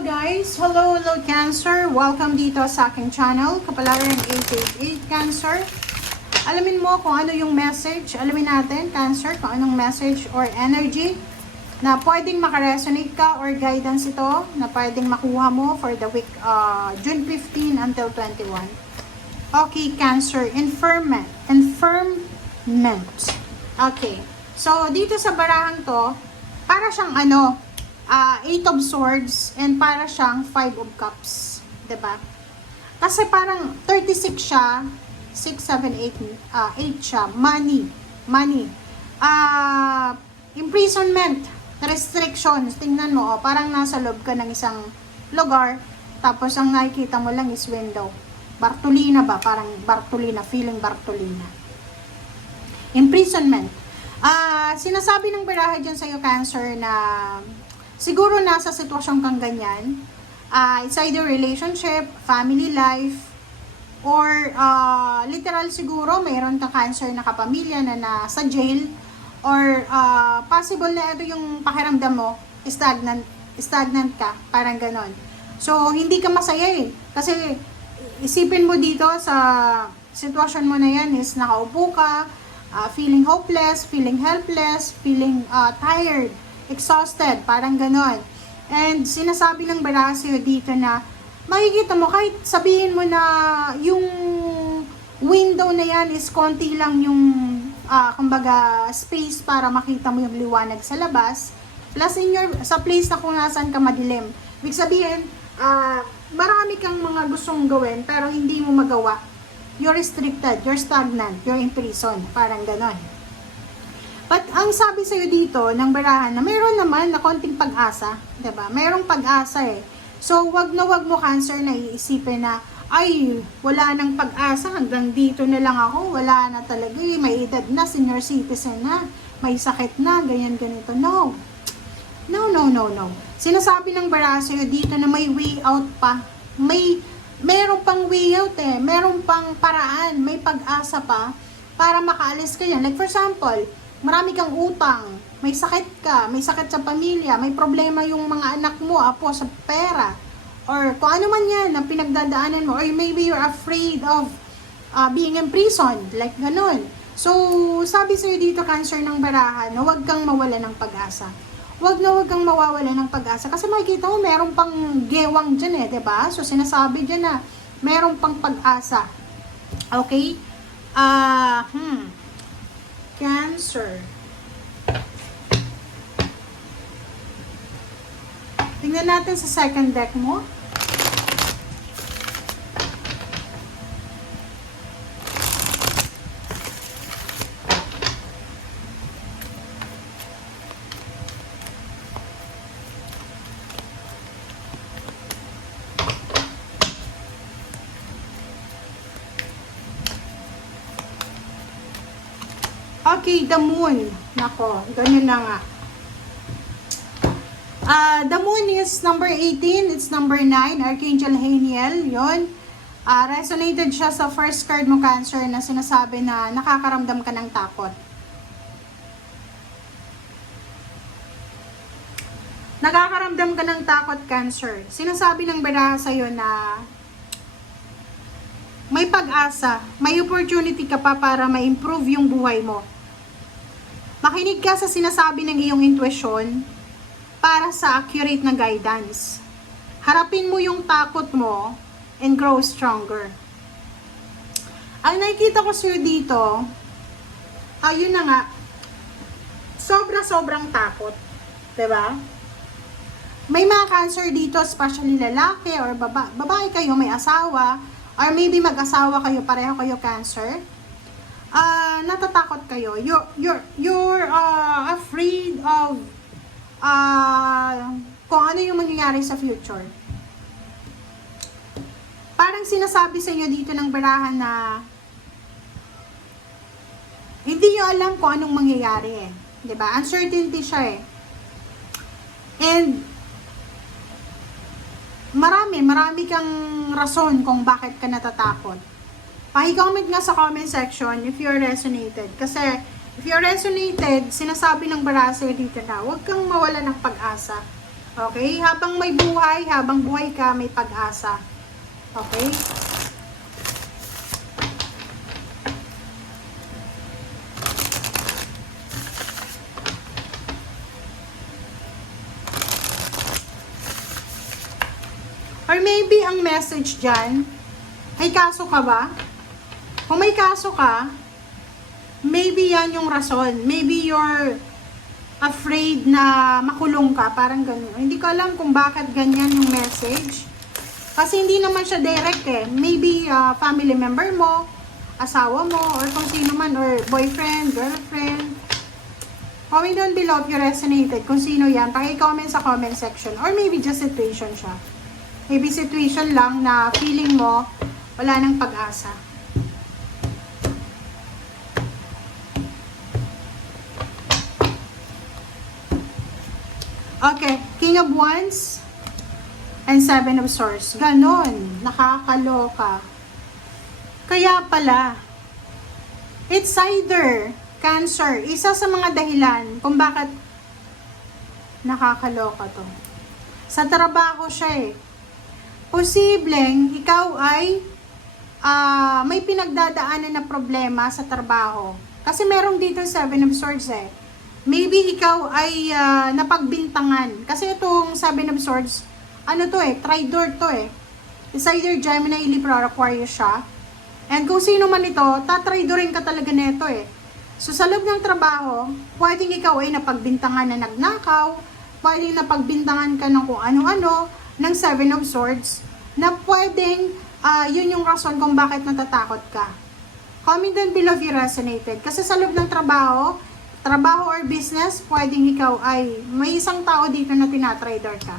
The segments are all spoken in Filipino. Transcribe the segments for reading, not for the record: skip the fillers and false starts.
Hello guys! Hello Cancer! Welcome dito sa aking channel, Kapalaran 888 Cancer. Alamin mo kung ano yung message, alamin natin Cancer, kung anong message or energy na pwedeng makaresonate ka or guidance ito na pwedeng makuha mo for the week June 15 until 21. Okay Cancer, infirmment. Okay, so dito sa barahang to, para siyang Eight of Swords and para siyang Five of Cups, 'di ba? Kasi parang 36 siya, 6, 7, 8, 8 siya, money. Imprisonment, restrictions, tingnan mo, parang nasa loob ka ng isang lugar, tapos ang nakikita mo lang is window. Bartolina ba? Parang Bartolina, feeling Bartolina. Imprisonment. Sinasabi ng baraha dyan sa'yo, Cancer, na siguro nasa sitwasyon kang ganyan. It's either relationship, family life, or literal siguro mayroon kang Cancer na kapamilya na nasa jail, or possible na ito yung pakiramdam mo, stagnant ka, parang ganon. So, hindi ka masaya kasi isipin mo dito sa sitwasyon mo na yan is nakaupo ka, feeling hopeless, feeling helpless, feeling tired, exhausted, parang ganon. And sinasabi ng baraha sa'yo dito na makikita mo, kahit sabihin mo na yung window na yan is konti lang yung kumbaga space para makita mo yung liwanag sa labas, plus sa place na kung nasaan ka madilim. Ibig sabihin, marami kang mga gustong gawin pero hindi mo magawa. You're restricted, you're stagnant, you're in prison, parang ganon. But ang sabi sa'yo dito ng barahan na mayroon naman na konting pag-asa, 'di ba? Mayroong pag-asa So, wag mo Cancer na iisipin na ay, wala nang pag-asa, hanggang dito na lang ako, wala na talaga, may edad na, senior citizen na, may sakit na, ganyan ganito. No. Sinasabi ng baraha sa'yo dito na may way out pa. Meron pang way out meron pang paraan, may pag-asa pa para makaalis ka yan. Like for example, marami kang utang, may sakit ka, may sakit sa pamilya, may problema yung mga anak mo, apo sa pera, or kung ano man yan na pinagdadaanan mo, or maybe you're afraid of being imprisoned, like ganun. So, sabi sa'yo dito, Cancer ng baraha, na huwag kang mawala ng pag-asa. Huwag kang mawawala ng pag-asa. Kasi makikita mo, meron pang gewang dyan diba? So, sinasabi dyan na meron pang pag-asa. Okay? Cancer. Tingnan natin sa second deck mo. Okay, the moon. Nako, ganyan na nga. The moon is number 18, it's number 9, Archangel Haniel, yon. Resonated siya sa first card mo, Cancer, na sinasabi na nakakaramdam ka ng takot. Nakakaramdam ka ng takot, Cancer. Sinasabi ng baraha sa'yo na may pag-asa, may opportunity ka pa para ma-improve yung buhay mo. Makinig ka sa sinasabi ng iyong intuition para sa accurate na guidance. Harapin mo yung takot mo and grow stronger. Ang nakikita ko sa'yo dito, ayun na nga, sobrang takot. Diba? May mga Cancer dito, especially lalaki or babae kayo, may asawa, or maybe mag-asawa kayo, pareho kayo Cancer. Natatakot kayo. You're afraid of kung ano yung mangyayari sa future. Parang sinasabi sa inyo dito ng barahan na hindi nyo alam kung anong mangyayari diba? Uncertainty siya And marami kang rason kung bakit ka natatakot. Paki-comment nga sa comment section if you're resonated. Kasi if you're resonated, sinasabi ng baraha sa'yo dito na huwag kang mawala ng pag-asa. Okay? Habang may buhay, habang buhay ka, may pag-asa. Okay? Or maybe ang message dyan, may kaso ka ba? Kung may kaso ka, maybe yan yung rason. Maybe you're afraid na makulong ka, parang ganun. Hindi ko alam kung bakit ganyan yung message. Kasi hindi naman siya direct eh. Maybe family member mo, asawa mo, or kung sino man, or boyfriend, girlfriend. Comment down below if you resonated. Kung sino yan, paki-comment sa comment section. Or maybe just situation siya. Maybe situation lang na feeling mo wala nang pag-asa. Okay, King of Wands and Seven of Swords. Ganon, nakakaloka. Kaya pala, it's either Cancer, isa sa mga dahilan kung bakit nakakaloka to. Sa trabaho siya eh. Posibleng ikaw ay may pinagdadaanan na problema sa trabaho. Kasi merong dito Seven of Swords eh. Maybe ikaw ay napagbintangan. Kasi itong Seven of Swords, ano to eh, tridor to eh. It's either Gemini, Libra, or Aquarius siya. And kung sino man ito, tatridorin ka talaga neto eh. So sa loob ng trabaho, pwedeng ikaw ay napagbintangan na nagnakaw, pwedeng napagbintangan ka ng kung ano-ano, ng Seven of Swords, na pwedeng yun yung rason kung bakit natatakot ka. Comment down below if you resonated. Kasi sa loob ng trabaho or business, pwedeng ikaw ay may isang tao dito na tinatrader ka.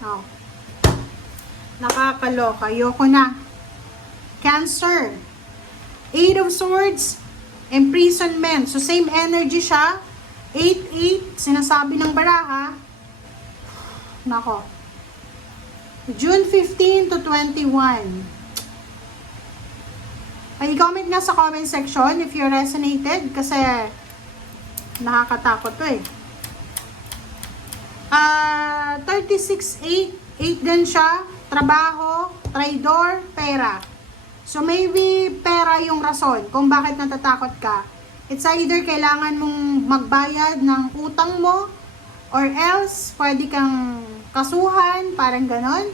Oh. Nakakaloka. Yoko na. Cancer. Eight of Swords. Imprisonment. So same energy siya. 8-8. Sinasabi ng baraha. Nako. June 15 to 21. Ay, comment nga sa comment section if you resonated kasi nakakatakot to eh. 36-8. 8 din siya. Trabaho, trador, pera. So maybe pera yung rason kung bakit natatakot ka. It's either kailangan mong magbayad ng utang mo or else pwede kang kasuhan, parang ganon.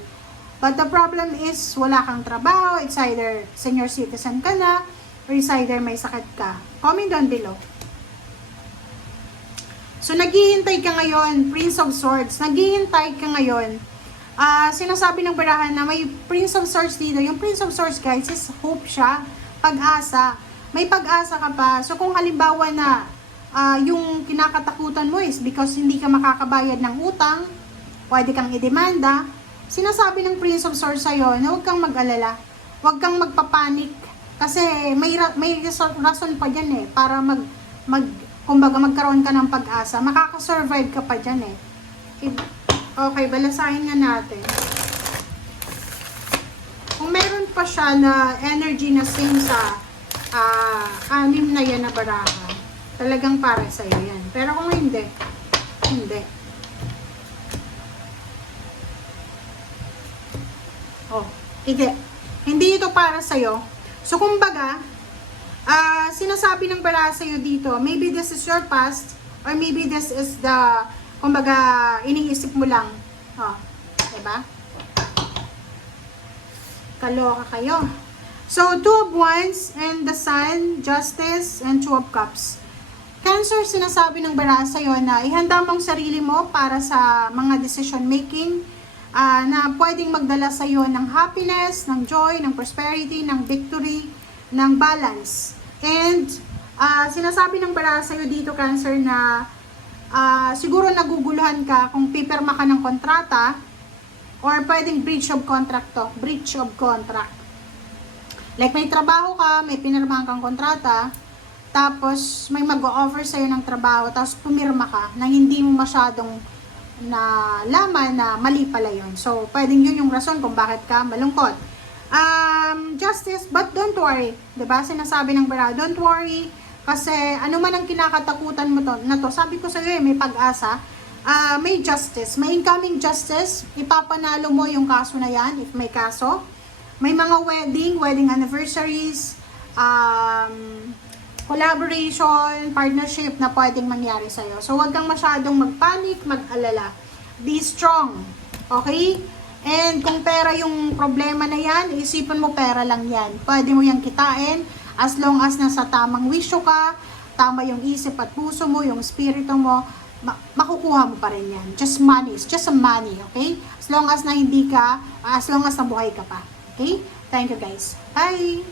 But the problem is wala kang trabaho. It's either senior citizen ka na or it's either may sakit ka. Comment down below. So naghihintay ka ngayon, Prince of Swords. Naghihintay ka ngayon. Sinasabi ng barahan na may Prince of Swords dito. Yung Prince of Swords guys is hope siya, pag-asa. May pag-asa ka pa. So kung halimbawa na yung kinakatakutan mo is because hindi ka makakabayad ng utang, pwede kang idemanda, sinasabi ng Prince of Swords sa'yo na huwag kang mag-alala, huwag kang magpapanik kasi may rason pa dyan eh para kumbaga magkaroon ka ng pag-asa, makakasurvive ka pa dyan eh. Okay, balasahin nga natin. Kung meron pa siya na energy na same sa anim na yan na baraha, talagang para sa'yo yan. Pero kung hindi, hindi. Oh, hindi. Hindi ito para sa'yo. So, kumbaga, sinasabi ng baraha sa'yo dito, maybe this is your past, or maybe this is the kumbaga, iniisip mo lang. Oh, diba? Kaloka kayo. So, Two of Wands and the Sun, Justice, and Two of Cups. Cancer, sinasabi ng baraha sa'yo na ihanda mong sarili mo para sa mga decision making na pwedeng magdala sa'yo ng happiness, ng joy, ng prosperity, ng victory, ng balance. And, sinasabi ng baraha sa'yo dito, Cancer, na siguro naguguluhan ka kung pipirma ka ng kontrata or pwedeng breach of contract to. Breach of contract. Like may trabaho ka, may pinirmahan kang kontrata, tapos may mag-o-offer sa'yo ng trabaho, tapos pumirma ka na hindi mo masyadong nalaman na mali pala yun. So, pwedeng yun yung rason kung bakit ka malungkot. Justice, but don't worry. Diba? Sinasabi ng baraha, don't worry. Kasi ano man ang kinakatakutan mo na to, sabi ko sa iyo may pag-asa. may justice, may incoming justice, ipapanalo mo yung kaso na yan if may kaso. May mga wedding anniversaries, collaboration, partnership na pwedeng mangyari sa'yo. So, huwag kang masyadong magpanic, mag-alala. Be strong. Okay? And kung pera yung problema na yan, isipin mo pera lang yan. Pwede mo yung kitain as long as nasa tamang wisyo ka, tama yung isip at puso mo, yung spirito mo, makukuha mo pa rin yan. Just money. It's just a money, okay? As long as na hindi ka, as long as nabuhay ka pa. Okay? Thank you guys. Bye!